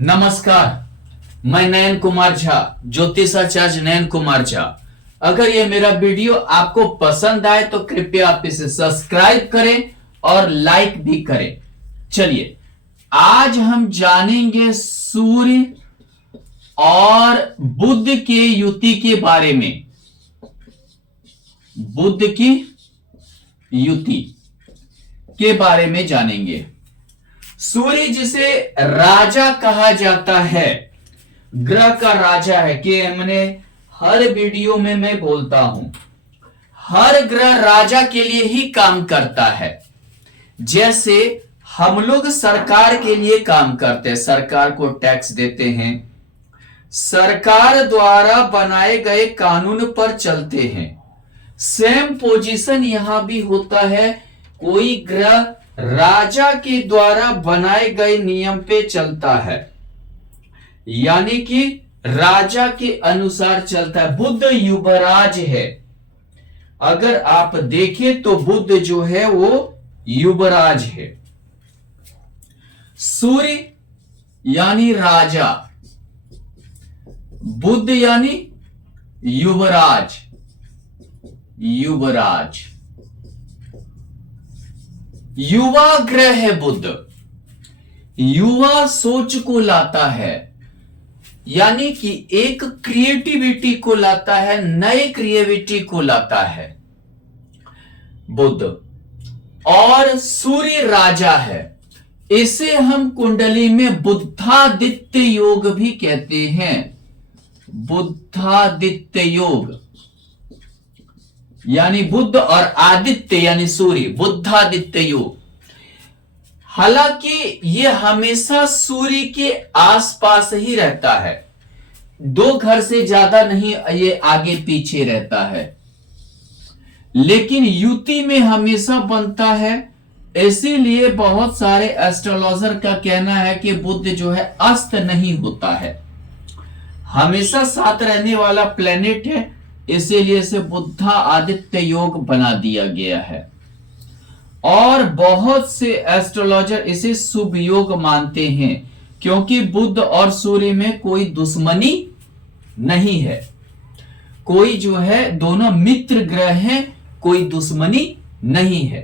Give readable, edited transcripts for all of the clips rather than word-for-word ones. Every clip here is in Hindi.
नमस्कार। मैं नयन कुमार झा, ज्योतिषाचार्य नयन कुमार झा। अगर ये मेरा वीडियो आपको पसंद आए तो कृपया आप इसे सब्सक्राइब करें और लाइक भी करें। चलिए, आज हम जानेंगे सूर्य और बुध के युति के बारे में। बुध की युति के बारे में जानेंगे। सूर्य जिसे राजा कहा जाता है, ग्रह का राजा है कि मैंने हर वीडियो में मैं बोलता हूं, हर ग्रह राजा के लिए ही काम करता है। जैसे हम लोग सरकार के लिए काम करते हैं, सरकार को टैक्स देते हैं, सरकार द्वारा बनाए गए कानून पर चलते हैं। सेम पोजीशन यहां भी होता है। कोई ग्रह राजा के द्वारा बनाए गए नियम पे चलता है, यानी कि राजा के अनुसार चलता है। बुध युवराज है। अगर आप देखें तो बुध जो है वो युवराज है। सूर्य यानी राजा, बुध यानी युवराज। युवराज युवा ग्रह है बुध। युवा सोच को लाता है, यानी कि एक क्रिएटिविटी को लाता है, नए क्रिएटिविटी को लाता है बुध। और सूर्य राजा है। इसे हम कुंडली में बुद्धादित्य योग भी कहते हैं। बुद्धादित्य योग यानी बुध और आदित्य यानी सूर्य, बुद्धादित्य योग। हालांकि यह हमेशा सूर्य के आसपास ही रहता है, दो घर से ज्यादा नहीं ये आगे पीछे रहता है, लेकिन युति में हमेशा बनता है। इसीलिए बहुत सारे एस्ट्रोलॉजर का कहना है कि बुध जो है अस्त नहीं होता है, हमेशा साथ रहने वाला प्लेनेट है। इसीलिए इसे बुद्धा आदित्य योग बना दिया गया है। और बहुत से एस्ट्रोलॉजर इसे शुभ योग मानते हैं, क्योंकि बुध और सूर्य में कोई दुश्मनी नहीं है। कोई जो है दोनों मित्र ग्रह हैं, कोई दुश्मनी नहीं है।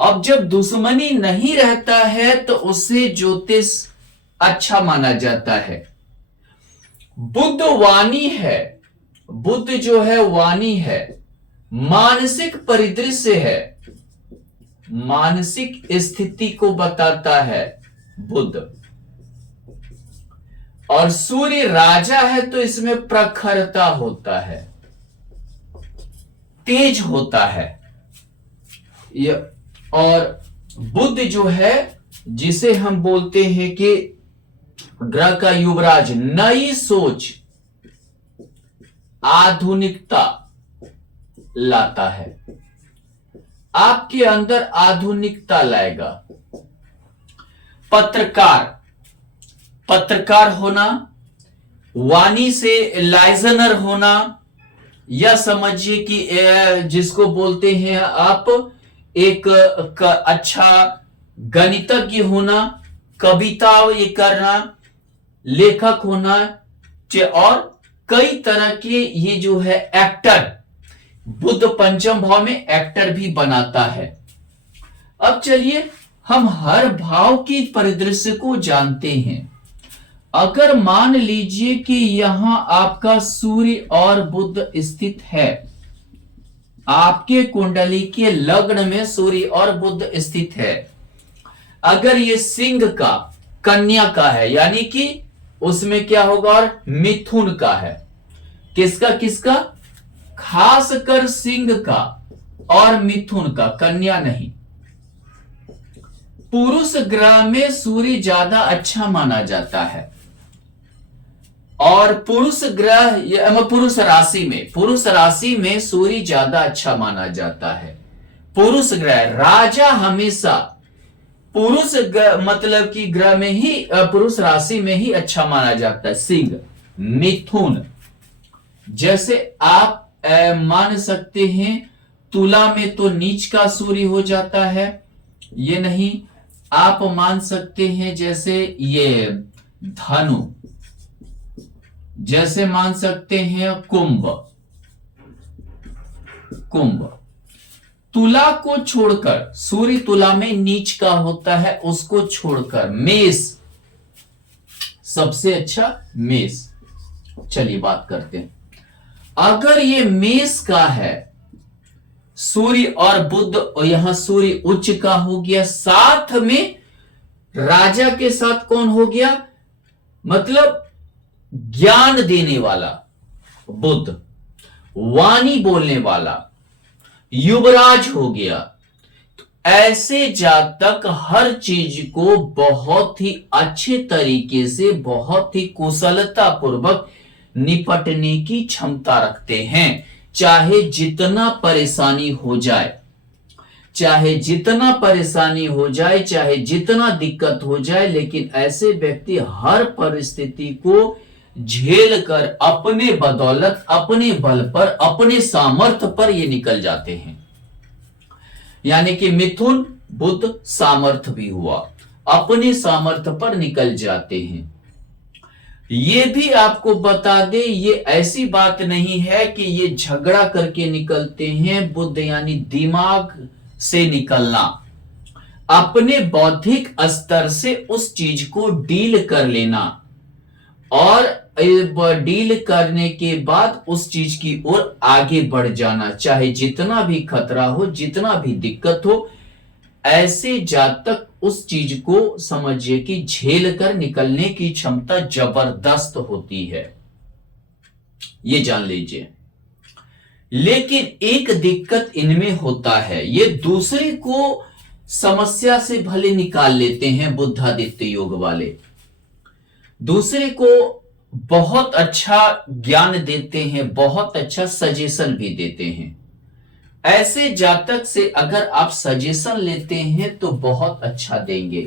अब जब दुश्मनी नहीं रहता है तो उससे ज्योतिष अच्छा माना जाता है। बुध वाणी है। बुध जो है वाणी है, मानसिक परिदृश्य है, मानसिक स्थिति को बताता है बुध। और सूर्य राजा है तो इसमें प्रखरता होता है, तेज होता है। और बुध जो है जिसे हम बोलते हैं कि ग्रह का युवराज, नई सोच, आधुनिकता लाता है, आपके अंदर आधुनिकता लाएगा। पत्रकार होना, वाणी से लाइजनर होना, या समझिए कि जिसको बोलते हैं आप एक अच्छा गणितज्ञ होना, कविता ये करना, लेखक होना, और कई तरह के ये जो है एक्टर, बुध पंचम भाव में एक्टर भी बनाता है। अब चलिए हम हर भाव की परिदृश्य को जानते हैं। अगर मान लीजिए कि यहां आपका सूर्य और बुध स्थित है, आपके कुंडली के लग्न में सूर्य और बुध स्थित है। अगर ये सिंह का, कन्या का है, यानी कि उसमें क्या होगा, और मिथुन का है। किसका किसका? खासकर सिंह का और मिथुन का, कन्या नहीं। पुरुष ग्रह में सूर्य ज्यादा अच्छा माना जाता है। और पुरुष ग्रह या पुरुष राशि में सूर्य ज्यादा अच्छा माना जाता है। पुरुष ग्रह राजा हमेशा पुरुष मतलब कि ग्रह में ही, पुरुष राशि में ही अच्छा माना जाता है। सिंह, मिथुन, जैसे आप मान सकते हैं तुला में तो नीच का सूर्य हो जाता है, ये नहीं। आप मान सकते हैं जैसे ये धनु, जैसे मान सकते हैं कुंभ। कुंभ, तुला को छोड़कर, सूर्य तुला में नीच का होता है, उसको छोड़कर मेष, सबसे अच्छा मेष। चलिए बात करते हैं, अगर ये मेष का है सूर्य और बुध, और यहां सूर्य उच्च का हो गया, साथ में राजा के साथ कौन हो गया, मतलब ज्ञान देने वाला बुध, वाणी बोलने वाला युवराज हो गया। तो ऐसे जातक हर चीज को बहुत ही अच्छे तरीके से, बहुत ही कुशलता पूर्वक निपटने की क्षमता रखते हैं, चाहे जितना परेशानी हो जाए, चाहे जितना परेशानी हो जाए, चाहे जितना दिक्कत हो जाए, लेकिन ऐसे व्यक्ति हर परिस्थिति को झेल कर अपने बदौलत, अपने बल पर, अपने सामर्थ्य पर ये निकल जाते हैं। यानी कि मिथुन बुध सामर्थ्य भी हुआ, अपने सामर्थ्य पर निकल जाते हैं। ये भी आपको बता दे, ये ऐसी बात नहीं है कि ये झगड़ा करके निकलते हैं। बुध यानी दिमाग से निकलना, अपने बौद्धिक स्तर से उस चीज को डील कर लेना, और डील करने के बाद उस चीज की ओर आगे बढ़ जाना, चाहे जितना भी खतरा हो, जितना भी दिक्कत हो। ऐसे जातक उस चीज को समझिए कि झेल कर निकलने की क्षमता जबरदस्त होती है, ये जान लीजिए। लेकिन एक दिक्कत इनमें होता है, ये दूसरे को समस्या से भले निकाल लेते हैं, बुद्धादित्य योग वाले दूसरे को बहुत अच्छा ज्ञान देते हैं, बहुत अच्छा सजेशन भी देते हैं। ऐसे जातक से अगर आप सजेशन लेते हैं तो बहुत अच्छा देंगे,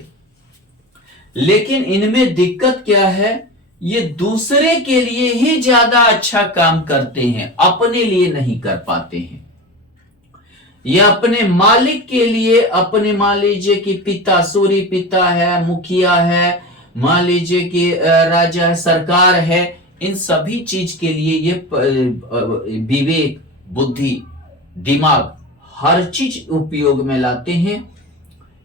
लेकिन इनमें दिक्कत क्या है, ये दूसरे के लिए ही ज्यादा अच्छा काम करते हैं, अपने लिए नहीं कर पाते हैं। ये अपने मालिक के लिए, अपने मान लीजिए कि पिता, सूर्य पिता है, मुखिया है, मान लीजिए कि राजा है, सरकार है, इन सभी चीज के लिए ये विवेक, बुद्धि, दिमाग, हर चीज उपयोग में लाते हैं,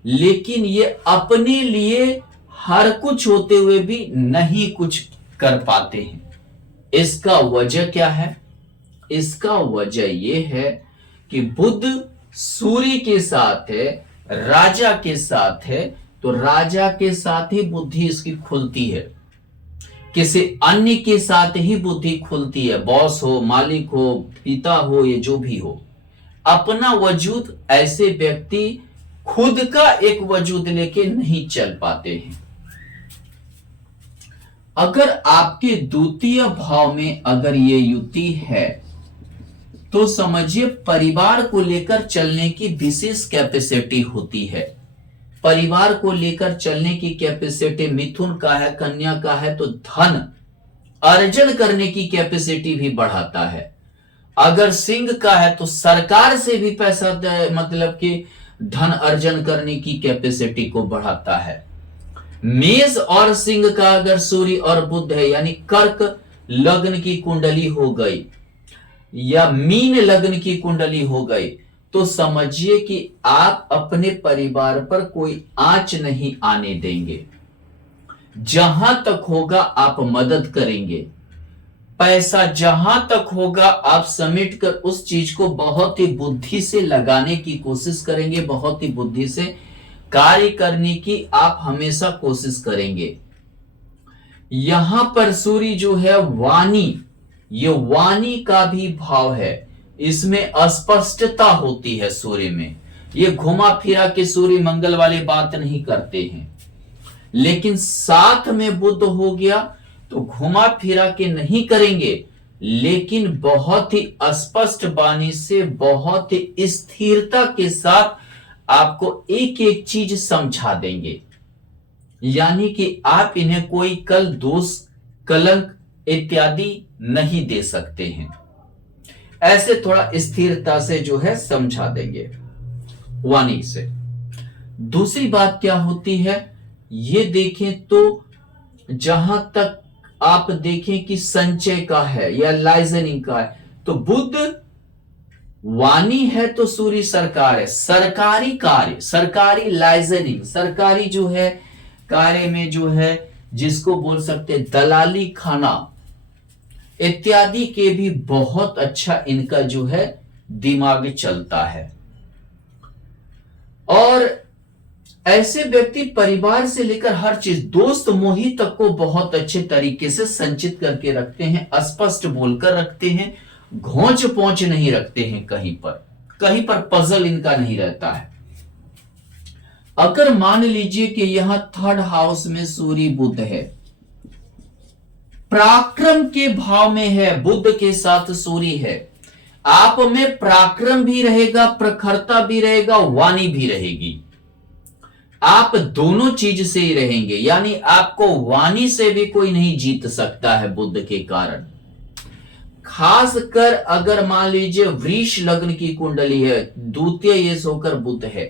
लेकिन ये अपने लिए हर कुछ होते हुए भी नहीं कुछ कर पाते हैं। इसका वजह क्या है? इसका वजह ये है कि बुध सूर्य के साथ है, राजा के साथ है, तो राजा के साथ ही बुद्धि इसकी खुलती है, किसी अन्य के साथ ही बुद्धि खुलती है, बॉस हो, मालिक हो, पिता हो, ये जो भी हो। अपना वजूद ऐसे व्यक्ति खुद का एक वजूद लेके नहीं चल पाते हैं। अगर आपके द्वितीय भाव में अगर ये युति है तो समझिए परिवार को लेकर चलने की विशेष कैपेसिटी होती है। परिवार को लेकर चलने की कैपेसिटी मिथुन का है, कन्या का है, तो धन अर्जन करने की कैपेसिटी भी बढ़ाता है। अगर सिंह का है तो सरकार से भी पैसा मतलब कि धन अर्जन करने की कैपेसिटी को बढ़ाता है। मेष और सिंह का अगर सूर्य और बुध है, यानी कर्क लग्न की कुंडली हो गई या मीन लग्न की कुंडली हो गई, तो समझिए कि आप अपने परिवार पर कोई आंच नहीं आने देंगे। जहां तक होगा आप मदद करेंगे, पैसा जहां तक होगा आप समेट कर उस चीज को बहुत ही बुद्धि से लगाने की कोशिश करेंगे, बहुत ही बुद्धि से कार्य करने की आप हमेशा कोशिश करेंगे। यहां पर सूर्य जो है वाणी, ये वाणी का भी भाव है, इसमें अस्पष्टता होती है सूर्य में। ये घुमा फिरा के सूर्य मंगल वाली बात नहीं करते हैं, लेकिन साथ में बुध हो गया तो घुमा फिरा के नहीं करेंगे, लेकिन बहुत ही स्पष्ट वाणी से, बहुत ही स्थिरता के साथ आपको एक एक चीज समझा देंगे। यानी कि आप इन्हें कोई कल दोष, कलंक इत्यादि नहीं दे सकते हैं। ऐसे थोड़ा स्थिरता से जो है समझा देंगे वाणी से। दूसरी बात क्या होती है, ये देखें तो जहां तक आप देखें कि संचय का है या लाइजनिंग का है, तो बुध वाणी है तो सूर्य सरकार है। सरकारी कार्य, सरकारी लाइजनिंग, सरकारी जो है कार्य में जो है जिसको बोल सकते हैं दलाली खाना इत्यादि के भी बहुत अच्छा इनका जो है दिमाग चलता है। और ऐसे व्यक्ति परिवार से लेकर हर चीज, दोस्त मोहित तक को बहुत अच्छे तरीके से संचित करके रखते हैं, स्पष्ट बोलकर रखते हैं, घोंच पहुंच नहीं रखते हैं, कहीं पर पजल इनका नहीं रहता है। अगर मान लीजिए कि यहां थर्ड हाउस में सूर्य बुध है, पराक्रम के भाव में है, बुध के साथ सूर्य है, आप में पराक्रम भी रहेगा, प्रखरता भी रहेगा, वाणी भी रहेगी, आप दोनों चीज से ही रहेंगे। यानी आपको वाणी से भी कोई नहीं जीत सकता है बुध के कारण। खासकर अगर मान लीजिए वृष लग्न की कुंडली है, द्वितीय ये होकर बुध है,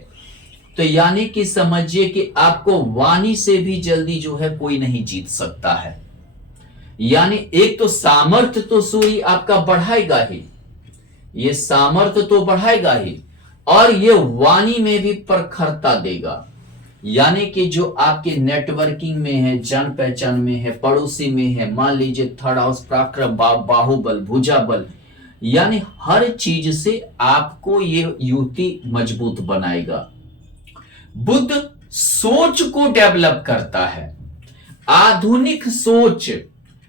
तो यानी कि समझिए कि आपको वाणी से भी जल्दी जो है कोई नहीं जीत सकता है। यानी एक तो सामर्थ्य तो सूर्य आपका बढ़ाएगा ही, ये सामर्थ्य तो बढ़ाएगा ही, और ये वाणी में भी प्रखरता देगा। यानी कि जो आपके नेटवर्किंग में है, जान पहचान में है, पड़ोसी में है, मान लीजिए थर्ड हाउस पराक्रम, बाहुबल, भुजाबल, यानी हर चीज से आपको ये युति मजबूत बनाएगा। बुध सोच को डेवलप करता है, आधुनिक सोच,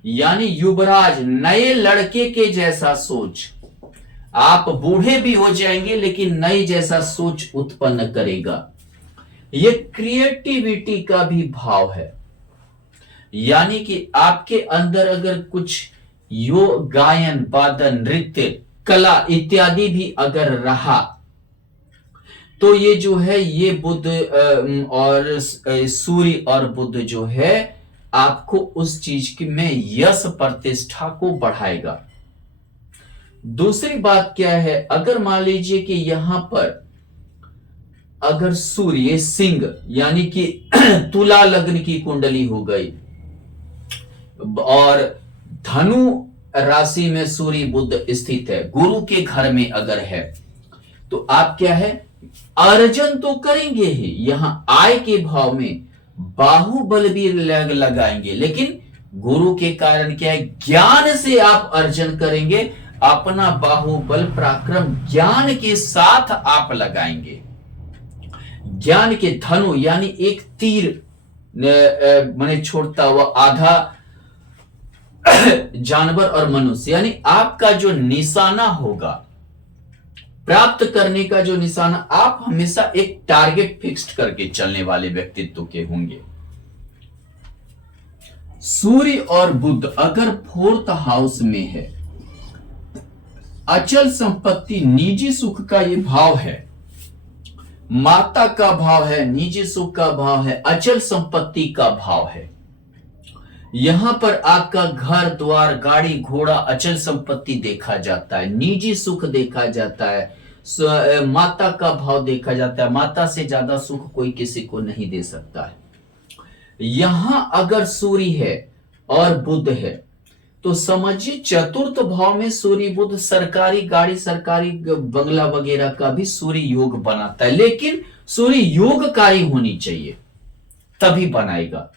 यानी युवराज, नए लड़के के जैसा सोच। आप बूढ़े भी हो जाएंगे लेकिन नए जैसा सोच उत्पन्न करेगा। ये क्रिएटिविटी का भी भाव है, यानी कि आपके अंदर अगर कुछ योग, गायन, वादन, नृत्य, कला इत्यादि भी अगर रहा तो ये जो है ये बुध और सूर्य और बुध जो है आपको उस चीज की में यश प्रतिष्ठा को बढ़ाएगा। दूसरी बात क्या है, अगर मान लीजिए कि यहां पर अगर सूर्य सिंह यानी कि तुला लग्न की कुंडली हो गई और धनु राशि में सूर्य बुध स्थित है, गुरु के घर में अगर है, तो आप क्या है अर्जन तो करेंगे ही, यहां आय के भाव में बाहुबल भी लगाएंगे, लेकिन गुरु के कारण क्या है ज्ञान से आप अर्जन करेंगे, अपना बाहुबल पराक्रम ज्ञान के साथ आप लगाएंगे। ज्ञान के धनु यानी एक तीर मैंने छोड़ता हुआ आधा जानवर और मनुष्य, यानी आपका जो निशाना होगा प्राप्त करने का, जो निशाना, आप हमेशा एक टारगेट फिक्स्ड करके चलने वाले व्यक्तित्व के होंगे। सूर्य और बुध अगर फोर्थ हाउस में है, अचल संपत्ति, निजी सुख का ये भाव है, माता का भाव है, निजी सुख का भाव है, अचल संपत्ति का भाव है। यहां पर आपका घर द्वार, गाड़ी घोड़ा, अचल संपत्ति देखा जाता है, निजी सुख देखा जाता है, माता का भाव देखा जाता है। माता से ज्यादा सुख कोई किसी को नहीं दे सकता है। यहां अगर सूर्य है और बुध है तो समझिए चतुर्थ भाव में सूर्य बुध सरकारी गाड़ी, सरकारी बंगला वगैरह का भी सूर्य योग बनाता है, लेकिन सूर्य योगकारी होनी चाहिए तभी बनाएगा।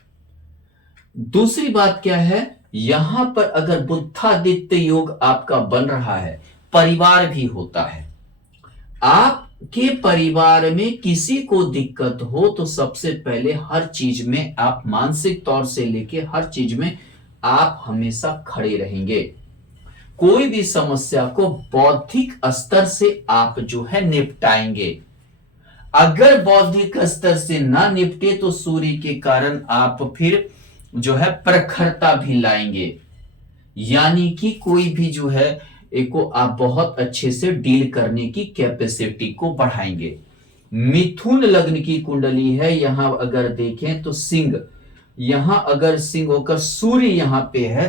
दूसरी बात क्या है, यहां पर अगर बुद्धादित्य योग आपका बन रहा है, परिवार भी होता है, आपके परिवार में किसी को दिक्कत हो तो सबसे पहले हर चीज में आप मानसिक तौर से लेके हर चीज में आप हमेशा खड़े रहेंगे। कोई भी समस्या को बौद्धिक स्तर से आप जो है निपटाएंगे। अगर बौद्धिक स्तर से ना निपटे तो सूर्य के कारण आप फिर जो है प्रखरता भी लाएंगे, यानी कि कोई भी जो है को आप बहुत अच्छे से डील करने की कैपेसिटी को बढ़ाएंगे। मिथुन लग्न की कुंडली है, यहां अगर देखें तो सिंह, यहां अगर सिंह होकर सूर्य यहां पे है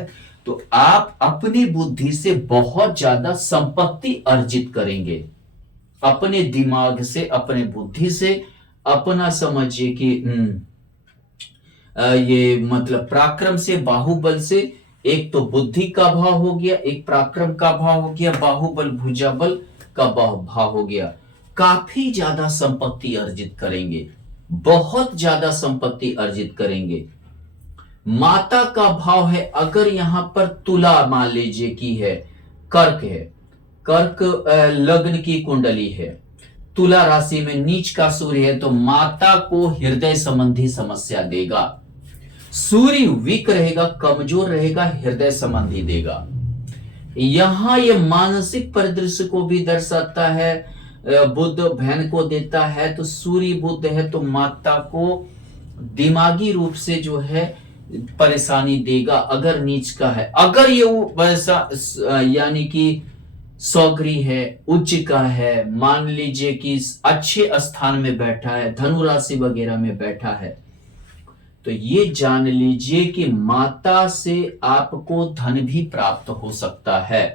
तो आप अपनी बुद्धि से बहुत ज्यादा संपत्ति अर्जित करेंगे, अपने दिमाग से, अपने बुद्धि से, अपना समझिए कि ये मतलब पराक्रम से, बाहुबल से, एक तो बुद्धि का भाव हो गया, एक पराक्रम का भाव हो गया, बाहुबल भुजाबल का भाव हो गया। काफी ज्यादा संपत्ति अर्जित करेंगे, बहुत ज्यादा संपत्ति अर्जित करेंगे। माता का भाव है, अगर यहां पर तुला मान लीजिए की है, कर्क है, कर्क लग्न की कुंडली है, तुला राशि में नीच का सूर्य है, तो माता को हृदय संबंधी समस्या देगा। सूर्य वीक रहेगा, कमजोर रहेगा, हृदय संबंधी देगा। यहां ये मानसिक परिदृश्य को भी दर्शाता है। बुध बहन को देता है, तो सूर्य बुध है तो माता को दिमागी रूप से जो है परेशानी देगा अगर नीच का है। अगर ये वैसा यानी कि सौगरी है, उच्च का है, मान लीजिए कि अच्छे स्थान में बैठा है, धनु राशि वगैरह में बैठा है, तो ये जान लीजिए कि माता से आपको धन भी प्राप्त हो सकता है,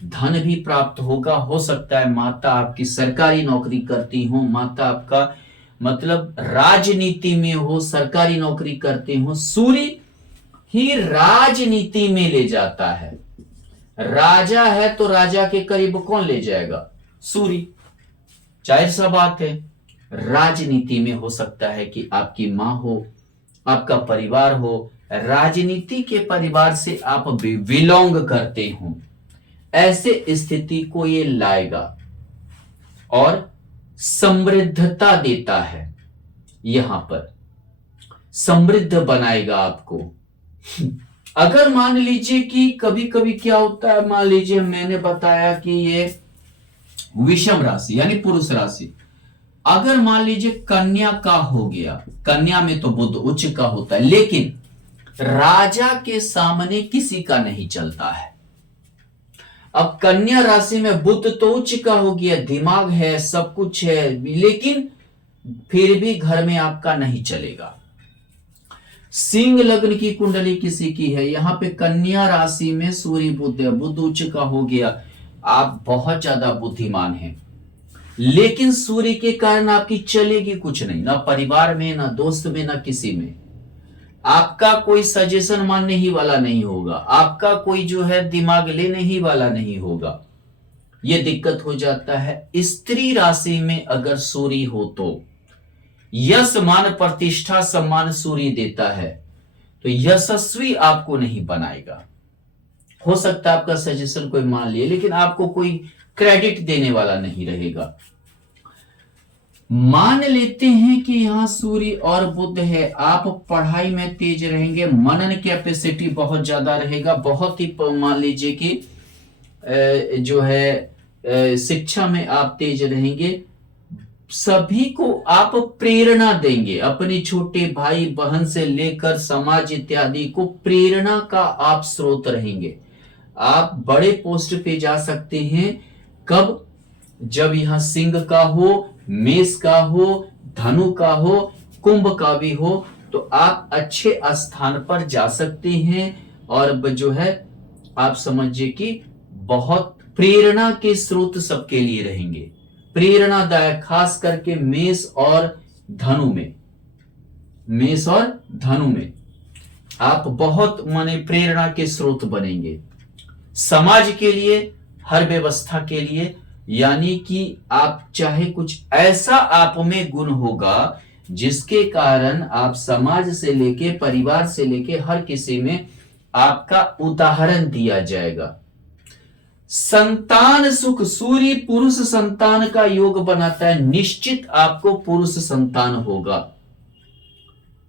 धन भी प्राप्त होगा। हो सकता है माता आपकी सरकारी नौकरी करती हो, माता आपका मतलब राजनीति में हो, सरकारी नौकरी करते हो। सूर्य ही राजनीति में ले जाता है। राजा है तो राजा के करीब कौन ले जाएगा? सूर्य। जाहिर सा बात है, राजनीति में हो सकता है कि आपकी मां हो, आपका परिवार हो, राजनीति के परिवार से आप बिलोंग करते हो, ऐसे स्थिति को ये लाएगा और समृद्धता देता है। यहां पर समृद्ध बनाएगा आपको। अगर मान लीजिए कि कभी कभी क्या होता है, मान लीजिए मैंने बताया कि ये विषम राशि यानी पुरुष राशि, अगर मान लीजिए कन्या का हो गया, कन्या में तो बुध उच्च का होता है, लेकिन राजा के सामने किसी का नहीं चलता है। अब कन्या राशि में बुध तो उच्च का हो गया, दिमाग है, सब कुछ है, लेकिन फिर भी घर में आपका नहीं चलेगा। सिंह लग्न की कुंडली किसी की है, यहां पे कन्या राशि में सूर्य बुध है, बुध उच्च का हो गया, आप बहुत ज्यादा बुद्धिमान हैं, लेकिन सूर्य के कारण आपकी चलेगी कुछ नहीं, ना परिवार में, ना दोस्त में, ना किसी में। आपका कोई सजेशन मानने ही वाला नहीं होगा, आपका कोई जो है दिमाग लेने ही वाला नहीं होगा। यह दिक्कत हो जाता है। स्त्री राशि में अगर सूर्य हो तो यश मान प्रतिष्ठा सम्मान सूर्य देता है, तो यशस्वी आपको नहीं बनाएगा। हो सकता है आपका सजेशन कोई मान लिए, लेकिन आपको कोई क्रेडिट देने वाला नहीं रहेगा। मान लेते हैं कि यहां सूर्य और बुध है, आप पढ़ाई में तेज रहेंगे, मनन कैपेसिटी बहुत ज्यादा रहेगा, बहुत ही मान लीजिए कि जो है शिक्षा में आप तेज रहेंगे, सभी को आप प्रेरणा देंगे, अपने छोटे भाई बहन से लेकर समाज इत्यादि को प्रेरणा का आप स्रोत रहेंगे। आप बड़े पोस्ट पे जा सकते हैं। कब? जब यहां सिंह का हो, मेष का हो, धनु का हो, कुंभ का भी हो, तो आप अच्छे स्थान पर जा सकते हैं और जो है आप समझिए कि बहुत प्रेरणा के स्रोत सबके लिए रहेंगे, प्रेरणादायक, खास करके मेष और धनु में, मेष और धनु में आप बहुत माने प्रेरणा के स्रोत बनेंगे समाज के लिए, हर व्यवस्था के लिए। यानी कि आप चाहे कुछ ऐसा आप में गुण होगा जिसके कारण आप समाज से लेके, परिवार से लेके हर किसी में आपका उदाहरण दिया जाएगा। संतान सुख, सूर्य पुरुष संतान का योग बनाता है, निश्चित आपको पुरुष संतान होगा।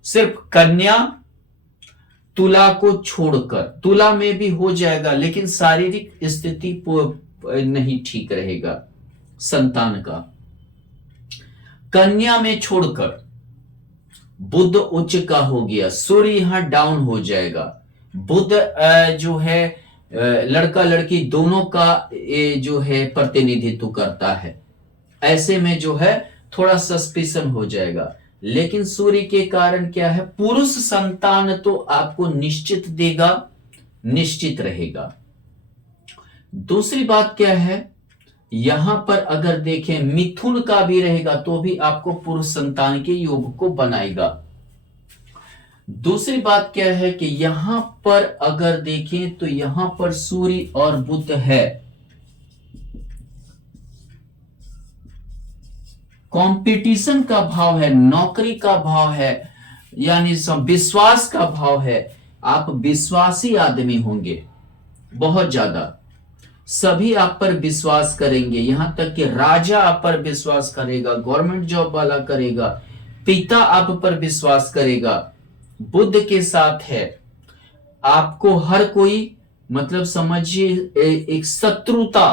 सिर्फ कन्या तुला को छोड़कर, तुला में भी हो जाएगा, लेकिन शारीरिक स्थिति नहीं ठीक रहेगा संतान का। कन्या में छोड़कर बुध उच्च का हो गया, सूर्य यहां डाउन हो जाएगा। बुध जो है लड़का लड़की दोनों का जो है प्रतिनिधित्व करता है, ऐसे में जो है थोड़ा सस्पिशन हो जाएगा। लेकिन सूर्य के कारण क्या है, पुरुष संतान तो आपको निश्चित देगा, निश्चित रहेगा। दूसरी बात क्या है, यहां पर अगर देखें मिथुन का भी रहेगा तो भी आपको पुरुष संतान के योग को बनाएगा। दूसरी बात क्या है कि यहां पर अगर देखें तो यहां पर सूर्य और बुध है, कंपटीशन का भाव है, नौकरी का भाव है, यानी विश्वास का भाव है। आप विश्वासी आदमी होंगे बहुत ज्यादा, सभी आप पर विश्वास करेंगे, यहां तक कि राजा आप पर विश्वास करेगा, गवर्नमेंट जॉब वाला करेगा, पिता आप पर विश्वास करेगा। बुध के साथ है, आपको हर कोई मतलब समझिए एक शत्रुता,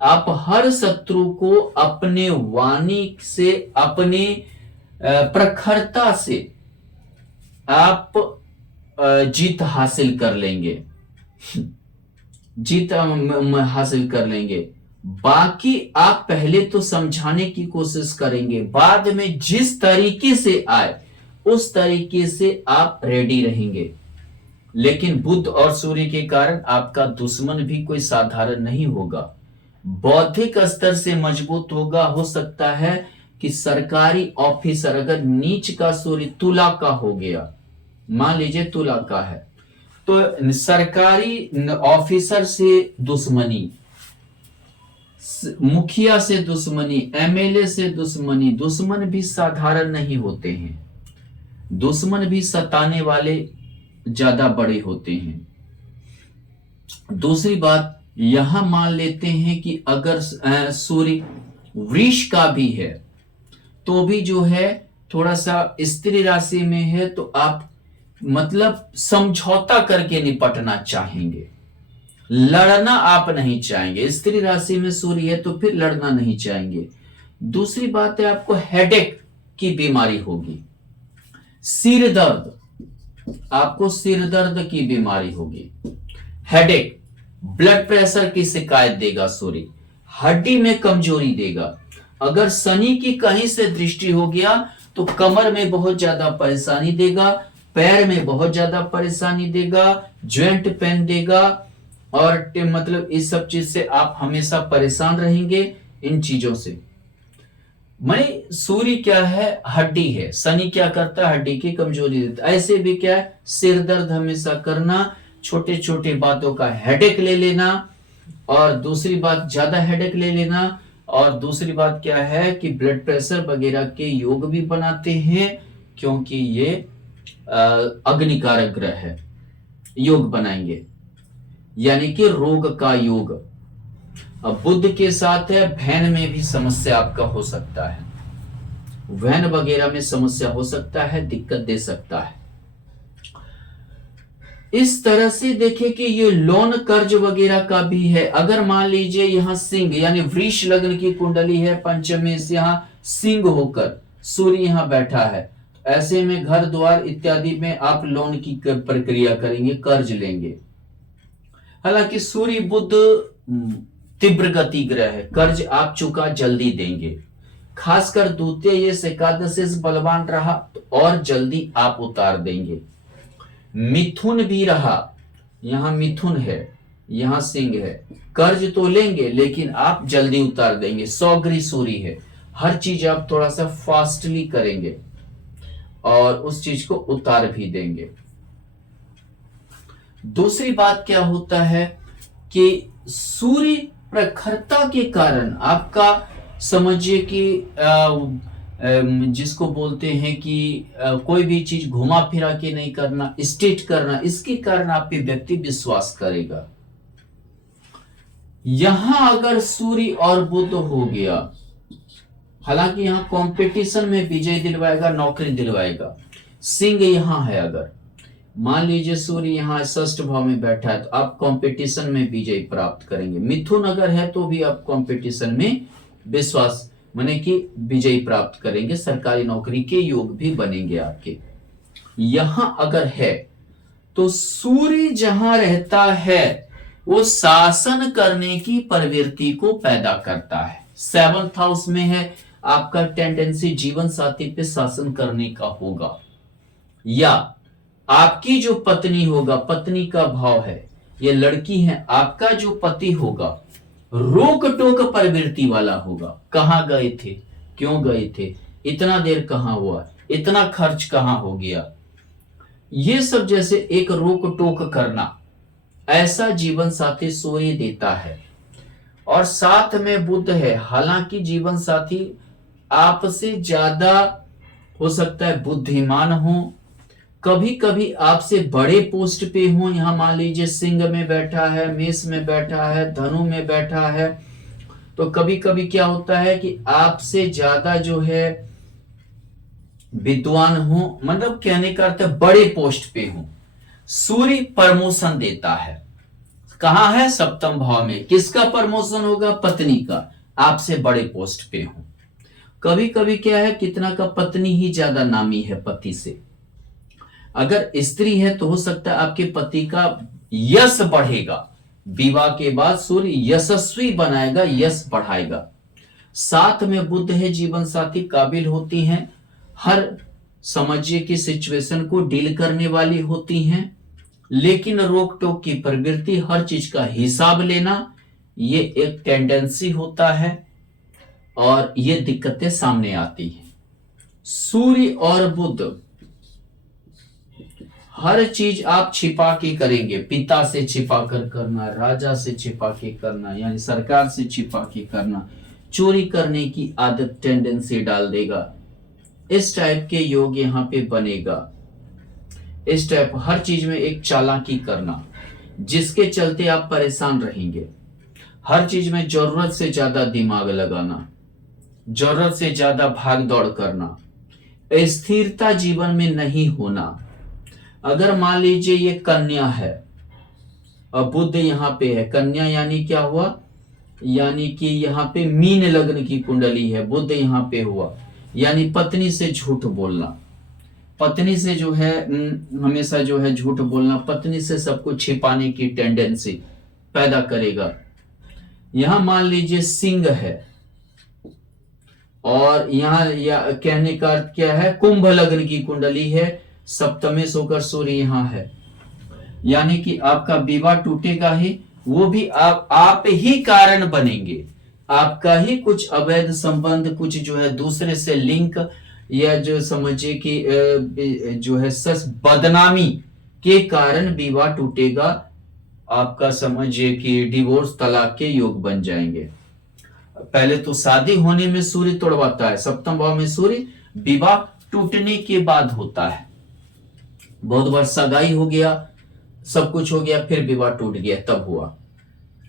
आप हर शत्रु को अपने वाणी से, अपने प्रखरता से आप जीत हासिल कर लेंगे, जीत हासिल कर लेंगे। बाकी आप पहले तो समझाने की कोशिश करेंगे, बाद में जिस तरीके से आए उस तरीके से आप रेडी रहेंगे। लेकिन बुध और सूर्य के कारण आपका दुश्मन भी कोई साधारण नहीं होगा, बौद्धिक स्तर से मजबूत होगा। हो सकता है कि सरकारी ऑफिसर, अगर नीच का सूर्य तुला का हो गया, मान लीजिए तुला का है, तो सरकारी ऑफिसर से दुश्मनी, मुखिया से दुश्मनी, एमएलए से दुश्मनी। दुश्मन भी साधारण नहीं होते हैं, दुश्मन भी सताने वाले ज्यादा बड़े होते हैं। दूसरी बात, यहां मान लेते हैं कि अगर सूर्य वृष का भी है तो भी जो है थोड़ा सा स्त्री राशि में है, तो आप मतलब समझौता करके निपटना चाहेंगे, लड़ना आप नहीं चाहेंगे। स्त्री राशि में सूर्य है तो फिर लड़ना नहीं चाहेंगे। दूसरी बात है, आपको हेडेक की बीमारी होगी, सिर दर्द, आपको सिर दर्द की बीमारी होगी, हेडेक, ब्लड प्रेशर की शिकायत देगा सूर्य, हड्डी में कमजोरी देगा। अगर शनि की कहीं से दृष्टि हो गया तो कमर में बहुत ज्यादा परेशानी देगा, पैर में बहुत ज्यादा परेशानी देगा, ज्वाइंट पेन देगा, और मतलब इस सब चीज से आप हमेशा परेशान रहेंगे इन चीजों से। मैं सूर्य क्या है, हड्डी है, शनि क्या करता है, हड्डी की कमजोरी देता है। ऐसे भी क्या है, सिर दर्द हमेशा करना, छोटे छोटे बातों का हेडेक ले लेना, और दूसरी बात ज्यादा हेडेक ले लेना, और दूसरी बात क्या है कि ब्लड प्रेशर वगैरह के योग भी बनाते हैं, क्योंकि ये अग्निकारक ग्रह है, योग बनाएंगे, यानी कि रोग का योग। अब बुध के साथ है, वहन में भी समस्या आपका हो सकता है, वहन वगैरह में समस्या हो सकता है, दिक्कत दे सकता है। इस तरह से देखें कि ये लोन कर्ज वगैरह का भी है। अगर मान लीजिए यहाँ सिंह यानी वृष लग्न की कुंडली है, पंचमी से यहाँ सिंह होकर सूर्य यहाँ बैठा है, ऐसे में घर द्वार इत्यादि में आप लोन की प्रक्रिया करेंगे, कर्ज लेंगे। हालांकि सूर्य बुध तीव्र गति ग्रह है, कर्ज आप चुका जल्दी देंगे, खासकर द्वितीय एकादशी बलवान रहा तो और जल्दी आप उतार देंगे। मिथुन भी रहा, यहां मिथुन है, यहां सिंह है, कर्ज तो लेंगे लेकिन आप जल्दी उतार देंगे। सौगृह सूर्य है, हर चीज आप थोड़ा सा फास्टली करेंगे और उस चीज को उतार भी देंगे। दूसरी बात क्या होता है कि सूर्य प्रखरता के कारण आपका समझिए कि जिसको बोलते हैं कि कोई भी चीज घुमा फिरा के नहीं करना, स्ट्रेट करना, इसके कारण आप पे व्यक्ति विश्वास करेगा। यहां अगर सूर्य और बुध हो गया, हालांकि यहां कंपटीशन में विजय दिलवाएगा, नौकरी दिलवाएगा। सिंह यहां है, अगर मान लीजिए सूर्य यहां षष्ठ भाव में बैठा है तो आप कंपटीशन में विजय प्राप्त करेंगे। मिथुन अगर है तो भी आप कंपटीशन में विश्वास माने कि विजय प्राप्त करेंगे, सरकारी नौकरी के योग भी बनेंगे आपके। यहां अगर है तो सूर्य जहां रहता है वो शासन करने की प्रवृत्ति को पैदा करता है। 7th हाउस में है, आपका टेंडेंसी जीवन साथी पे शासन करने का होगा, या आपकी जो पत्नी होगा, पत्नी का भाव है, ये लड़की है, आपका जो पति होगा रोक टोक प्रवृत्ति वाला होगा। कहां गए थे, क्यों गए थे, इतना देर कहां हुआ, इतना खर्च कहां हो गया, ये सब जैसे एक रोक टोक करना, ऐसा जीवन साथी सूर्य देता है। और साथ में बुध है, हालांकि जीवन साथी आपसे ज्यादा हो सकता है बुद्धिमान हो, कभी कभी आपसे बड़े पोस्ट पे हो, यहां मान लीजिए सिंह में बैठा है, मेष में बैठा है, धनु में बैठा है, तो कभी कभी क्या होता है कि आपसे ज्यादा जो है विद्वान हो, मतलब कहने का अर्थ बड़े पोस्ट पे हो। सूर्य प्रमोशन देता है, कहां है? सप्तम भाव में। किसका प्रमोशन होगा? पत्नी का, आपसे बड़े पोस्ट पे हो। कभी कभी क्या है, कितना का पत्नी ही ज्यादा नामी है पति से। अगर स्त्री है तो हो सकता है आपके पति का यश बढ़ेगा, विवाह के बाद सूर्य यशस्वी बनाएगा, यश बढ़ाएगा। साथ में बुध है, जीवन साथी काबिल होती हैं, हर समझिए की सिचुएशन को डील करने वाली होती हैं, लेकिन रोक टोक की प्रवृत्ति, हर चीज का हिसाब लेना, ये एक टेंडेंसी होता है और ये दिक्कतें सामने आती हैं। सूर्य और बुध, हर चीज आप छिपा के करेंगे, पिता से छिपा कर करना, राजा से छिपा के करना, यानी सरकार से छिपा के करना, चोरी करने की आदत टेंडेंसी डाल देगा, इस टाइप के योग यहाँ पे बनेगा। इस टाइप हर चीज में एक चालाकी करना, जिसके चलते आप परेशान रहेंगे। हर चीज में जरूरत से ज्यादा दिमाग लगाना, जरूरत से ज्यादा भाग दौड़ करना, स्थिरता जीवन में नहीं होना। अगर मान लीजिए ये कन्या है और बुध यहाँ पे है, कन्या यानी क्या हुआ? यानी कि यहाँ पे मीन लग्न की कुंडली है, बुध यहाँ पे हुआ, यानी पत्नी से झूठ बोलना, पत्नी से जो है हमेशा जो है झूठ बोलना, पत्नी से सब कुछ छिपाने की टेंडेंसी पैदा करेगा। यहां मान लीजिए सिंह है और यहाँ कहने का अर्थ क्या है? कुंभ लग्न की कुंडली है, सप्तमेश होकर सूर्य यहाँ है, यानी कि आपका विवाह टूटेगा ही, वो भी आप ही कारण बनेंगे। आपका ही कुछ अवैध संबंध, कुछ जो है दूसरे से लिंक, या जो समझिए कि जो है सच बदनामी के कारण विवाह टूटेगा, आपका समझिए कि डिवोर्स, तलाक के योग बन जाएंगे। पहले तो शादी होने में सूर्य तोड़वाता है, सप्तम भाव में सूर्य विवाह टूटने के बाद होता है। बहुत बार सगाई हो गया, सब कुछ हो गया, फिर विवाह टूट गया, तब हुआ,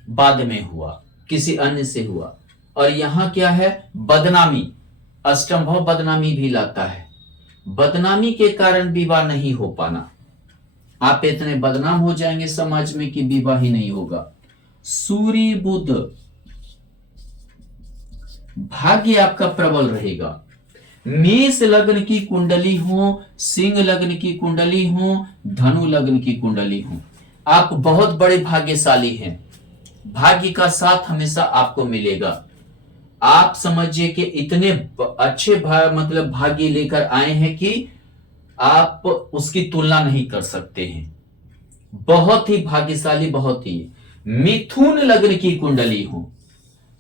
बाद में हुआ, किसी अन्य से हुआ। और यहां क्या है? बदनामी, अष्टम भाव बदनामी भी लाता है, बदनामी के कारण विवाह नहीं हो पाना, आप इतने बदनाम हो जाएंगे समाज में कि विवाह ही नहीं होगा। सूर्य बुध, भाग्य आपका प्रबल रहेगा। मेष लग्न की कुंडली हो, सिंह लग्न की कुंडली हो, धनु लग्न की कुंडली हो, आप बहुत बड़े भाग्यशाली हैं, भाग्य का साथ हमेशा आपको मिलेगा। आप समझिए कि इतने अच्छे मतलब भाग्य लेकर आए हैं कि आप उसकी तुलना नहीं कर सकते हैं, बहुत ही भाग्यशाली, बहुत ही। मिथुन लग्न की कुंडली हो,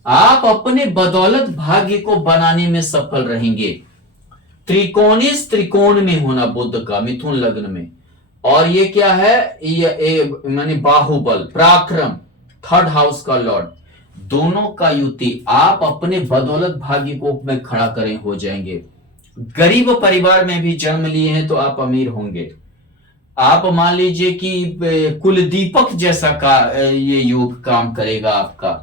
आप अपने बदौलत भाग्य को बनाने में सफल रहेंगे। त्रिकोणिस त्रिकोण में होना बुध का, मिथुन लग्न में, और ये क्या है? ये माने बाहुबल, पराक्रम, थर्ड हाउस का लॉर्ड, दोनों का युति, आप अपने बदौलत भाग्य को में खड़ा करें, हो जाएंगे। गरीब परिवार में भी जन्म लिए हैं तो आप अमीर होंगे। आप मान लीजिए कि कुल दीपक जैसा का ये योग काम करेगा आपका।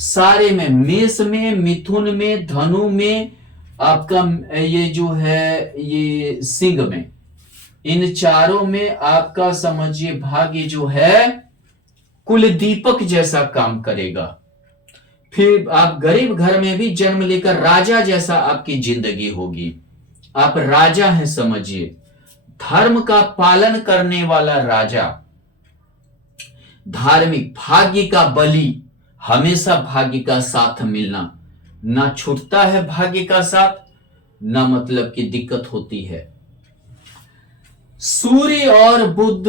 सारे में, मेष में, मिथुन में, धनु में, आपका ये जो है ये सिंह में, इन चारों में आपका समझिए भाग्य जो है कुल दीपक जैसा काम करेगा। फिर आप गरीब घर में भी जन्म लेकर राजा जैसा आपकी जिंदगी होगी, आप राजा हैं समझिए, धर्म का पालन करने वाला राजा, धार्मिक, भाग्य का बलि, हमेशा भाग्य का साथ मिलना, ना छूटता है भाग्य का साथ, ना मतलब की दिक्कत होती है। सूर्य और बुध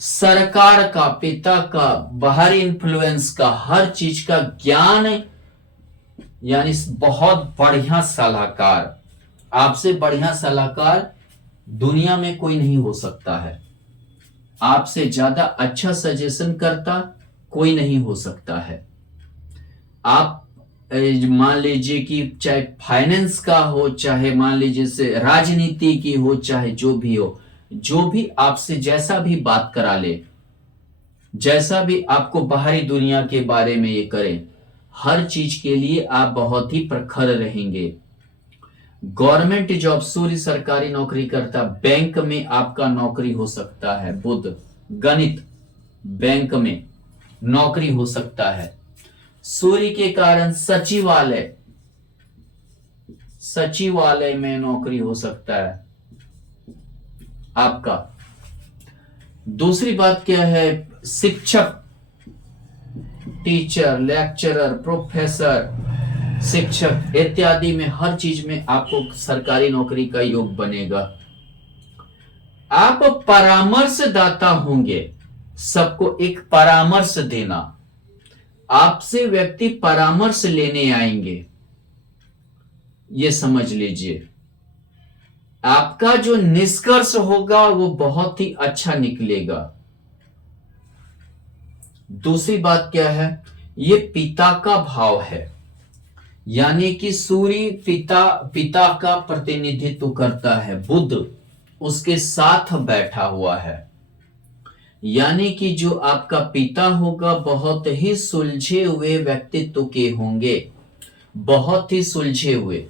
सरकार का, पिता का, बाहरी इन्फ्लुएंस का, हर चीज का ज्ञान, यानी बहुत बढ़िया सलाहकार, आपसे बढ़िया सलाहकार दुनिया में कोई नहीं हो सकता है। आपसे ज्यादा अच्छा सजेशन करता कोई नहीं हो सकता है। आप मान लीजिए कि चाहे फाइनेंस का हो, चाहे मान लीजिए से राजनीति की हो, चाहे जो भी हो, जो भी आपसे जैसा भी बात करा ले, जैसा भी आपको बाहरी दुनिया के बारे में ये करें, हर चीज के लिए आप बहुत ही प्रखर रहेंगे। गवर्नमेंट जॉब, सूर्य सरकारी नौकरी करता, बैंक में आपका नौकरी हो सकता है। बुध गणित, बैंक में नौकरी हो सकता है। सूर्य के कारण सचिवालय, सचिवालय में नौकरी हो सकता है आपका। दूसरी बात क्या है, शिक्षक, टीचर, लेक्चरर, प्रोफेसर, शिक्षक इत्यादि में हर चीज में आपको सरकारी नौकरी का योग बनेगा। आप परामर्शदाता होंगे, सबको एक परामर्श देना। आपसे व्यक्ति परामर्श लेने आएंगे, ये समझ लीजिए। आपका जो निष्कर्ष होगा वो बहुत ही अच्छा निकलेगा। दूसरी बात क्या है, ये पिता का भाव है, यानी कि सूर्य पिता का प्रतिनिधित्व करता है। बुध उसके साथ बैठा हुआ है, यानी कि जो आपका पिता होगा बहुत ही सुलझे हुए व्यक्तित्व के होंगे, बहुत ही सुलझे हुए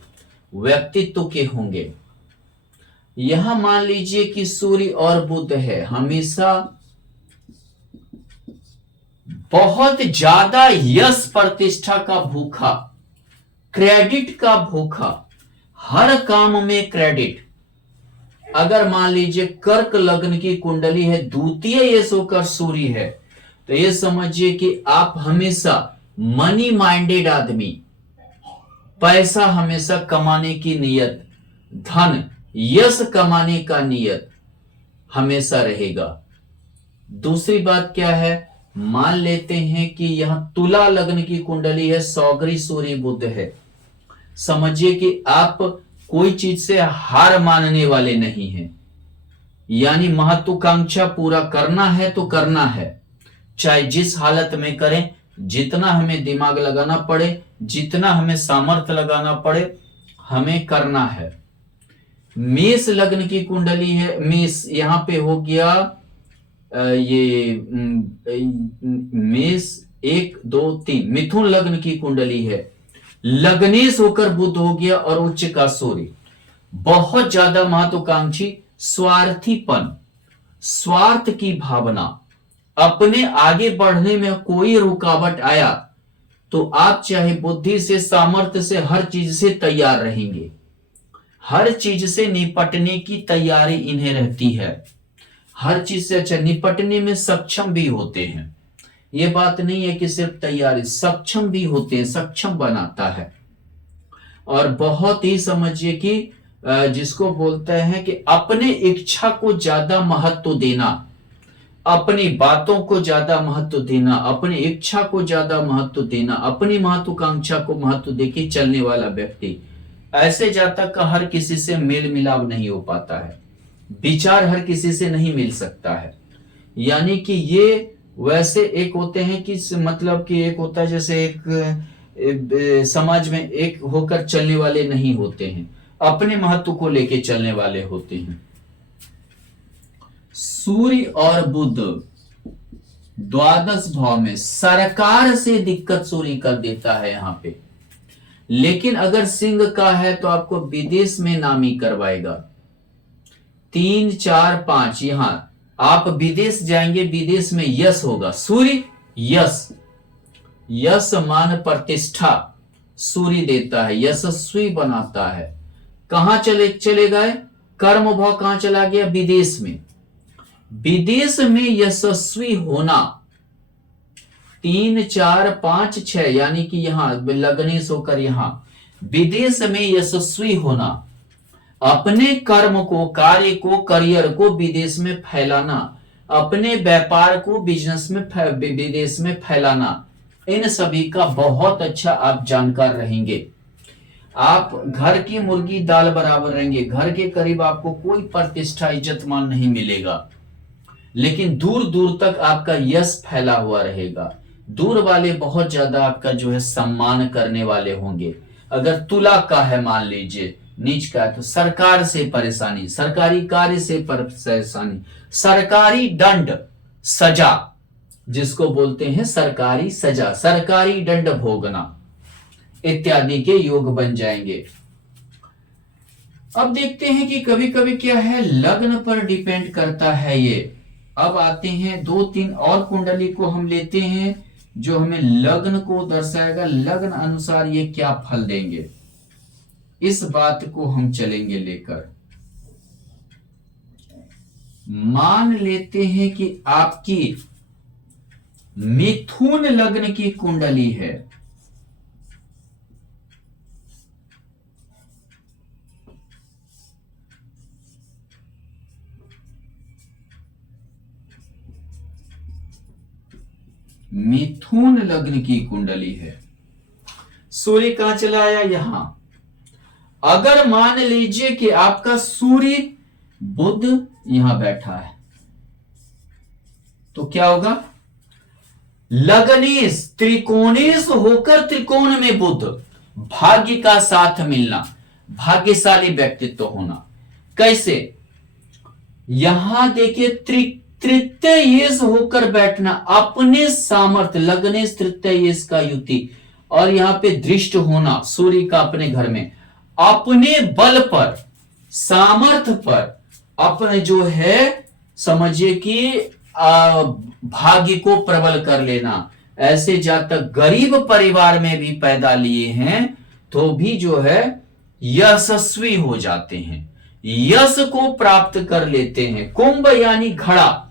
व्यक्तित्व के होंगे। यहां मान लीजिए कि सूर्य और बुध है, हमेशा बहुत ज्यादा यश प्रतिष्ठा का भूखा, क्रेडिट का भूखा, हर काम में क्रेडिट। अगर मान लीजिए कर्क लग्न की कुंडली है, द्वितीय यश होकर सूर्य है, तो ये समझिए कि आप हमेशा मनी माइंडेड आदमी, पैसा हमेशा कमाने की नियत, धन यश कमाने का नियत हमेशा रहेगा। दूसरी बात क्या है, मान लेते हैं कि यहां तुला लग्न की कुंडली है, सौगरी सूर्य बुध है, समझिए कि आप कोई चीज से हार मानने वाले नहीं हैं, यानी महत्वाकांक्षा पूरा करना है तो करना है, चाहे जिस हालत में करें, जितना हमें दिमाग लगाना पड़े, जितना हमें सामर्थ्य लगाना पड़े, हमें करना है। मेष लग्न की कुंडली है, मेष यहां पे हो गया ये मेष 1 2 3, मिथुन लग्न की कुंडली है, लग्नेश होकर बुध हो गया और उच्च का सूर्य। बहुत ज्यादा महत्वाकांक्षी, स्वार्थीपन, स्वार्थ की भावना, अपने आगे बढ़ने में कोई रुकावट आया तो आप चाहे बुद्धि से, सामर्थ्य से, हर चीज से तैयार रहेंगे, हर चीज से निपटने की तैयारी इन्हें रहती है, हर चीज से अच्छा निपटने में सक्षम भी होते हैं। ये बात नहीं है कि सिर्फ तैयारी, सक्षम भी होते हैं, सक्षम बनाता है। और बहुत ही समझिए कि जिसको बोलते हैं कि अपने इच्छा को ज्यादा महत्व देना, अपनी बातों को ज्यादा महत्व देना, अपनी इच्छा को ज्यादा महत्व देना, अपनी महत्वाकांक्षा को महत्व देके चलने वाला व्यक्ति, ऐसे जातक का हर किसी से मेल मिलाप नहीं हो पाता है, विचार हर किसी से नहीं मिल सकता है। यानी कि ये वैसे एक होते हैं कि मतलब कि एक होता है जैसे एक समाज में एक होकर चलने वाले नहीं होते हैं, अपने महत्व को लेके चलने वाले होते हैं। सूर्य और बुध द्वादश भाव में, सरकार से दिक्कत सूर्य कर देता है यहां पे, लेकिन अगर सिंह का है तो आपको विदेश में नामी करवाएगा। 3 4 5 यहां आप विदेश जाएंगे, विदेश में यश होगा। सूर्य यश, यश मान प्रतिष्ठा सूर्य देता है, यशस्वी बनाता है। कहां चले गए, कर्म भाव कहां चला गया, विदेश में। विदेश में यशस्वी होना 3 4 5 6, यानी कि यहां लग्नेश होकर यहां विदेश में यशस्वी होना, अपने कर्म को, कार्य को, करियर को विदेश में फैलाना, अपने व्यापार को बिजनेस में विदेश में फैलाना, इन सभी का बहुत अच्छा आप जानकार रहेंगे। आप घर की मुर्गी दाल बराबर रहेंगे, घर के करीब आपको कोई प्रतिष्ठा इज्जत मान नहीं मिलेगा, लेकिन दूर दूर तक आपका यश फैला हुआ रहेगा। दूर वाले बहुत ज्यादा आपका जो है सम्मान करने वाले होंगे। अगर तुला का है मान लीजिए, नीच का है, तो सरकार से परेशानी, सरकारी कार्य से परेशानी, सरकारी दंड सजा, जिसको बोलते हैं सरकारी सजा, सरकारी दंड भोगना इत्यादि के योग बन जाएंगे। अब देखते हैं कि कभी कभी क्या है, लग्न पर डिपेंड करता है ये। अब आते हैं 2-3 और कुंडली को हम लेते हैं जो हमें लग्न को दर्शाएगा, लग्न अनुसार ये क्या फल देंगे, इस बात को हम चलेंगे लेकर। मान लेते हैं कि आपकी मिथुन लग्न की कुंडली है, मिथुन लग्न की कुंडली है, सूर्य कहां चला आया, यहां। अगर मान लीजिए कि आपका सूर्य बुध यहां बैठा है, तो क्या होगा, लग्नेश त्रिकोणेश होकर त्रिकोण में बुध, भाग्य का साथ मिलना, भाग्यशाली व्यक्तित्व होना। कैसे, यहां देखिए तृतीय होकर बैठना, अपने सामर्थ्य, लग्नेश तृतीय का युति, और यहां पे दृष्ट होना सूर्य का अपने घर में, अपने बल पर, सामर्थ्य पर, अपने जो है समझिए कि भाग्य को प्रबल कर लेना। ऐसे जातक गरीब परिवार में भी पैदा लिए हैं तो भी जो है यशस्वी हो जाते हैं, यश को प्राप्त कर लेते हैं। कुंभ यानी घड़ा,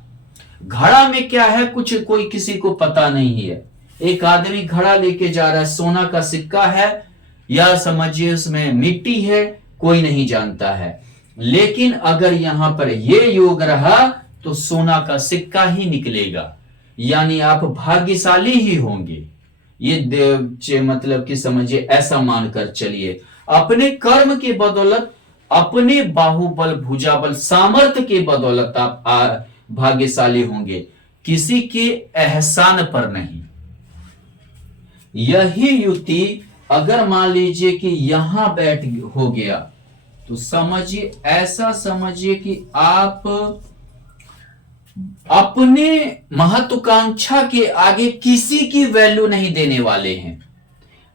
घड़ा में क्या है, कुछ कोई किसी को पता नहीं है। एक आदमी घड़ा लेके जा रहा है, सोना का सिक्का है या समझिए उसमें मिट्टी है, कोई नहीं जानता है। लेकिन अगर यहां पर ये योग रहा तो सोना का सिक्का ही निकलेगा, यानी आप भाग्यशाली ही होंगे। ये मतलब कि समझिए ऐसा मानकर चलिए, अपने कर्म के बदौलत, अपने बाहुबल, भुजाबल, सामर्थ्य के बदौलत आप भाग्यशाली होंगे, किसी के एहसान पर नहीं। यही युति अगर मान लीजिए कि यहां बैठ हो गया तो समझिए, ऐसा समझिए कि आप अपने महत्वाकांक्षा के आगे किसी की वैल्यू नहीं देने वाले हैं।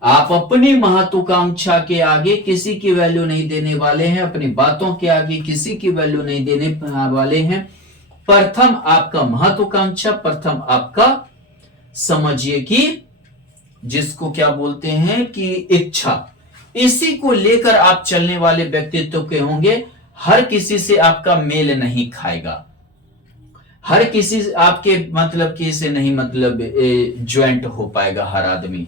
आप अपनी महत्वाकांक्षा के आगे किसी की वैल्यू नहीं देने वाले हैं, अपनी बातों के आगे किसी की वैल्यू नहीं देने वाले हैं। प्रथम आपका महत्वाकांक्षा, प्रथम आपका समझिए कि जिसको क्या बोलते हैं कि इच्छा, इसी को लेकर आप चलने वाले व्यक्तित्व के होंगे। हर किसी से आपका मेल नहीं खाएगा, हर किसी आपके मतलब कि से नहीं मतलब ज्वाइंट हो पाएगा हर आदमी,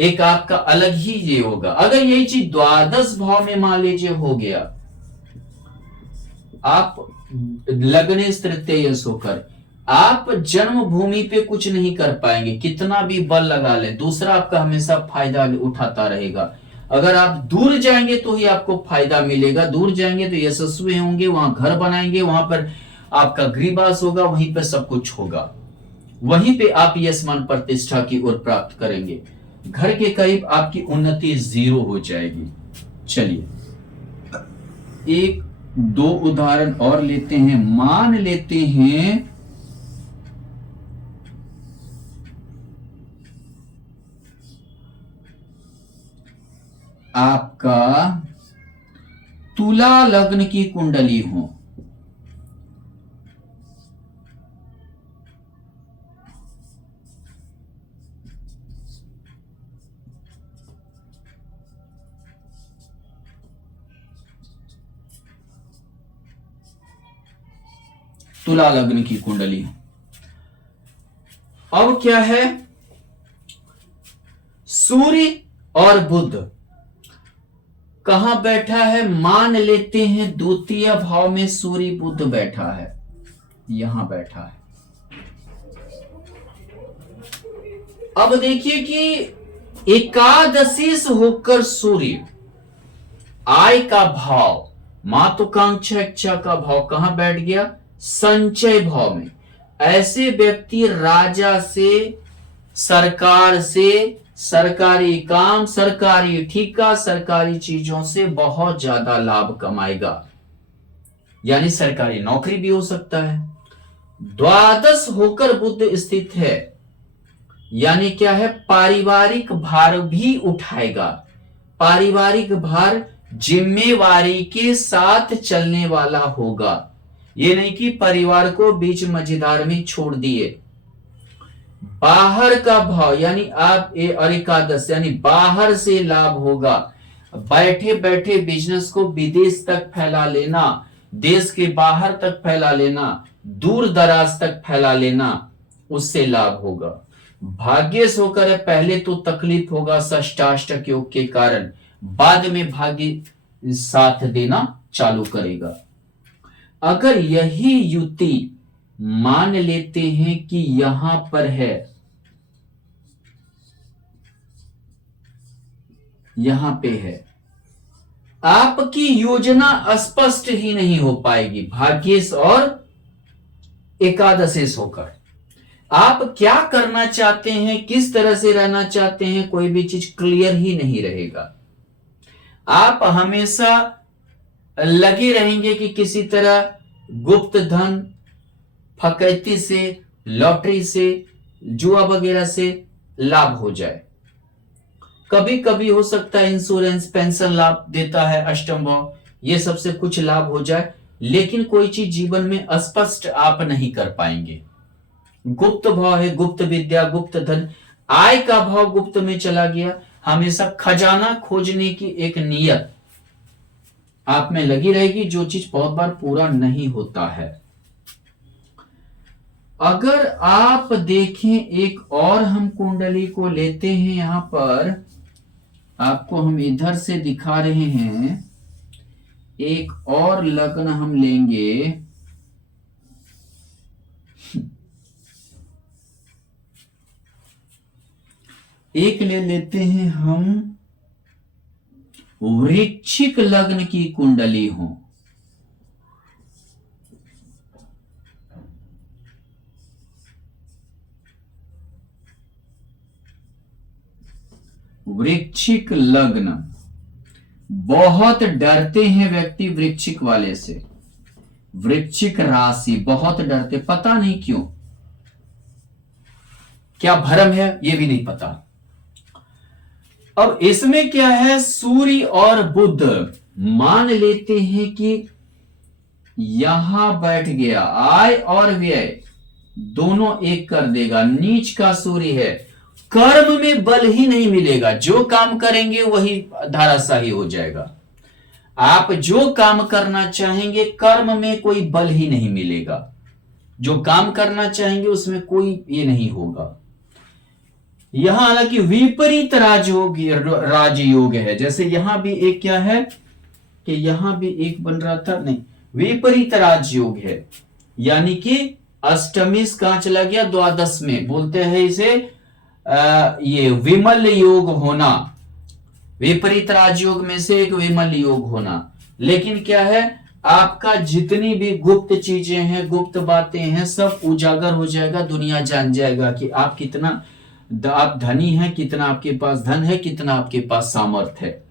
एक आपका अलग ही ये होगा। अगर यही चीज द्वादश भाव में मान लीजिए हो गया, आप लग्नेश तृतीय होकर आप जन्मभूमि पे कुछ नहीं कर पाएंगे, कितना भी बल लगा ले, दूसरा आपका हमेशा फायदा उठाता रहेगा। अगर आप दूर जाएंगे तो ही आपको फायदा मिलेगा, दूर जाएंगे तो यशस्वी होंगे, वहां घर बनाएंगे, वहां पर आपका गृहवास होगा, वहीं पर सब कुछ होगा, वहीं पे आप यश मान प्रतिष्ठा की ओर प्राप्त करेंगे। घर के करीब आपकी उन्नति 0 हो जाएगी। चलिए 1-2 उदाहरण और लेते हैं। मान लेते हैं आपका तुला लग्न की कुंडली हो, तुला लग्न की कुंडली। अब क्या है, सूर्य और बुध कहां बैठा है, मान लेते हैं द्वितीय भाव में सूर्य बुध बैठा है, यहां बैठा है। अब देखिए कि एकादशीस होकर सूर्य आय का भाव, महत्वाकांक्षा इच्छा का भाव कहां बैठ गया? संचय भाव में। ऐसे व्यक्ति राजा से, सरकार से, सरकारी काम, सरकारी ठेका, सरकारी चीजों से बहुत ज्यादा लाभ कमाएगा, यानी सरकारी नौकरी भी हो सकता है। द्वादश होकर बुध स्थित है, यानी क्या है? पारिवारिक भार भी उठाएगा। पारिवारिक भार जिम्मेवारी के साथ चलने वाला होगा, ये नहीं कि परिवार को बीच मझधार में छोड़ दिए। बाहर का भाव यानी आप और एकादश यानी बाहर से लाभ होगा। बैठे बैठे बिजनेस को विदेश तक फैला लेना, देश के बाहर तक फैला लेना, दूर दराज तक फैला लेना, उससे लाभ होगा। भाग्य से होकर है, पहले तो तकलीफ होगा षष्टाष्टक योग के कारण, बाद में भाग्य साथ देना चालू करेगा। अगर यही युति मान लेते हैं कि यहां पर है, यहां पे है, आपकी योजना स्पष्ट ही नहीं हो पाएगी भाग्येश और एकादशेश होकर। आप क्या करना चाहते हैं, किस तरह से रहना चाहते हैं, कोई भी चीज क्लियर ही नहीं रहेगा। आप हमेशा लगे रहेंगे कि किसी तरह गुप्त धन, फकैती से, लॉटरी से, जुआ वगैरह से लाभ हो जाए। कभी कभी हो सकता है इंश्योरेंस, पेंशन लाभ देता है अष्टम भाव, ये सबसे कुछ लाभ हो जाए, लेकिन कोई चीज जीवन में स्पष्ट आप नहीं कर पाएंगे। गुप्त भाव है, गुप्त विद्या, गुप्त धन, आय का भाव गुप्त में चला गया, हमेशा खजाना खोजने की एक नियत आप में लगी रहेगी, जो चीज बहुत बार पूरा नहीं होता है। अगर आप देखें, एक और हम कुंडली को लेते हैं, यहां पर आपको हम इधर से दिखा रहे हैं, एक और लग्न हम लेंगे। एक ले लेते हैं हम वृश्चिक लग्न की कुंडली हो। वृश्चिक लग्न, बहुत डरते हैं व्यक्ति वृश्चिक वाले से, वृश्चिक राशि बहुत डरते, पता नहीं क्यों, क्या भरम है ये भी नहीं पता। अब इसमें क्या है, सूर्य और बुध मान लेते हैं कि यहां बैठ गया, आय और व्यय दोनों एक कर देगा, नीच का सूर्य है, कर्म में बल ही नहीं मिलेगा, जो काम करेंगे वही धाराशाही हो जाएगा। आप जो काम करना चाहेंगे कर्म में कोई बल ही नहीं मिलेगा, जो काम करना चाहेंगे उसमें कोई ये नहीं होगा। यहां हालांकि विपरीत राजयोग है, जैसे यहां भी एक क्या है कि यहां भी एक बन रहा था, नहीं, विपरीत राजयोग है, यानी कि अष्टमीश कहां चला गया, द्वादश में, बोलते हैं इसे ये विमल योग होना, विपरीत राजयोग में से एक विमल योग होना। लेकिन क्या है, आपका जितनी भी गुप्त चीजें हैं, गुप्त बातें हैं, सब उजागर हो जाएगा, दुनिया जान जाएगा कि आप कितना आप धनी हैं, कितना आपके पास धन है, कितना आपके पास सामर्थ्य है,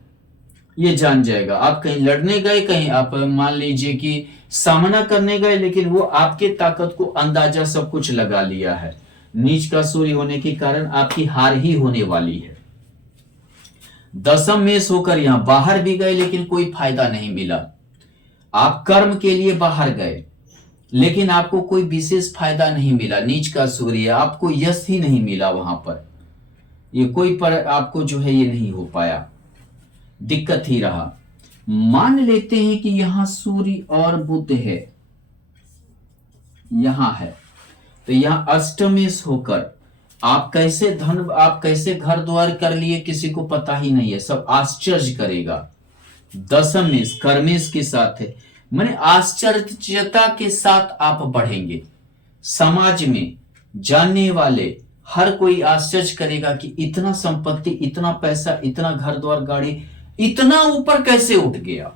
ये जान जाएगा। आप कहीं लड़ने गए, कहीं आप मान लीजिए कि सामना करने गए, लेकिन वो आपके ताकत को अंदाजा सब कुछ लगा लिया है। नीच का सूर्य होने के कारण आपकी हार ही होने वाली है। दशम में सोकर यहां बाहर भी गए, लेकिन कोई फायदा नहीं मिला। आप कर्म के लिए बाहर गए, लेकिन आपको कोई विशेष फायदा नहीं मिला, नीच का सूर्य, आपको यश ही नहीं मिला वहां पर, ये कोई पर आपको जो है ये नहीं हो पाया, दिक्कत ही रहा। मान लेते हैं कि यहां सूर्य और बुध है, यहां है, तो यहां अष्टमेश होकर आप कैसे घर द्वार कर लिए किसी को पता ही नहीं है, सब आश्चर्य करेगा। दशमेश कर्मेश के साथ है, माने आश्चर्यता के साथ आप बढ़ेंगे, समाज में जानने वाले हर कोई आश्चर्य करेगा कि इतना संपत्ति, इतना पैसा, इतना घर द्वार गाड़ी, इतना ऊपर कैसे उठ गया,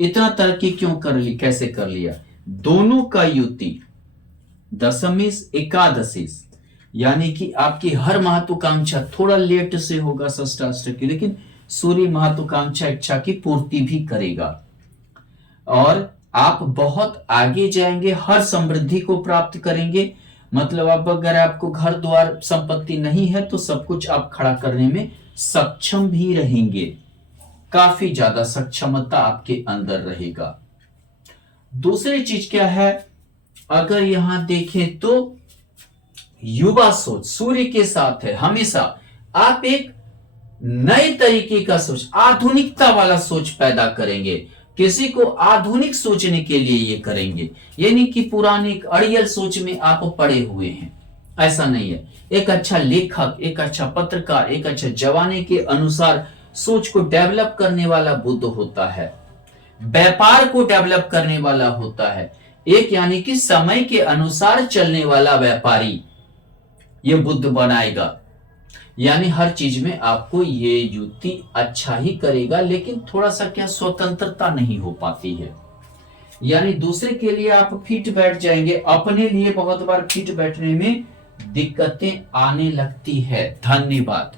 इतना तरक्की क्यों कर ली, कैसे कर लिया। दोनों का युति दशमीश एकादशीश, यानी कि आपकी हर महत्वाकांक्षा थोड़ा लेट से होगा षष्ठाष्टक की, लेकिन सूर्य महत्वाकांक्षा इच्छा की पूर्ति भी करेगा और आप बहुत आगे जाएंगे, हर समृद्धि को प्राप्त करेंगे। मतलब अब अगर आपको घर द्वार संपत्ति नहीं है तो सब कुछ आप खड़ा करने में सक्षम भी रहेंगे, काफी ज्यादा सक्षमता आपके अंदर रहेगा। दूसरी चीज क्या है, अगर यहां देखें तो युवा सोच सूर्य के साथ है, हमेशा आप एक नए तरीके का सोच, आधुनिकता वाला सोच पैदा करेंगे, किसी को आधुनिक सोचने के लिए ये करेंगे। ये नहीं कि पुराने अड़ियल सोच में आप पड़े हुए हैं, ऐसा नहीं है। एक अच्छा लेखक, एक अच्छा पत्रकार, एक अच्छा जमाने के अनुसार सोच को डेवलप करने वाला बुद्ध होता है, व्यापार को डेवलप करने वाला होता है, एक यानी कि समय के अनुसार चलने वाला व्यापारी ये बुद्ध बनाएगा। यानी हर चीज में आपको ये युक्ति अच्छा ही करेगा, लेकिन थोड़ा सा क्या स्वतंत्रता नहीं हो पाती है, यानी दूसरे के लिए आप फिट बैठ जाएंगे, अपने लिए बहुत बार फिट बैठने में दिक्कतें आने लगती है। धन्यवाद।